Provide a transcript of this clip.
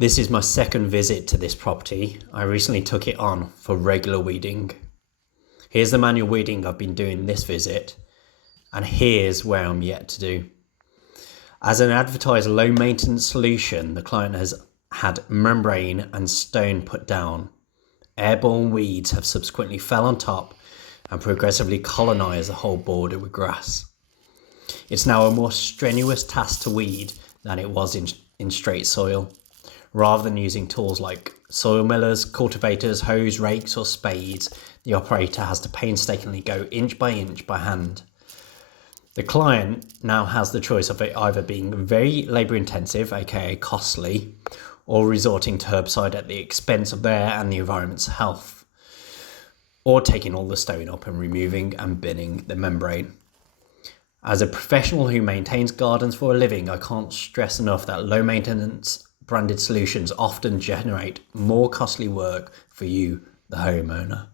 This is my second visit to this property. I recently took it on for regular weeding. Here's the manual weeding I've been doing this visit, and here's where I'm yet to do. As an advertised low maintenance solution, the client has had membrane and stone put down. Airborne weeds have subsequently fell on top and progressively colonised the whole border with grass. It's now a more strenuous task to weed than it was in straight soil. Rather than using tools like soil millers, cultivators, hoes, rakes or spades, the operator has to painstakingly go inch by hand. The client now has the choice of it either being very labour intensive, aka costly, or resorting to herbicide at the expense of their and the environment's health, or taking all the stone up and removing and binning the membrane. As a professional who maintains gardens for a living, I can't stress enough that low maintenance branded solutions often generate more costly work for you, the homeowner.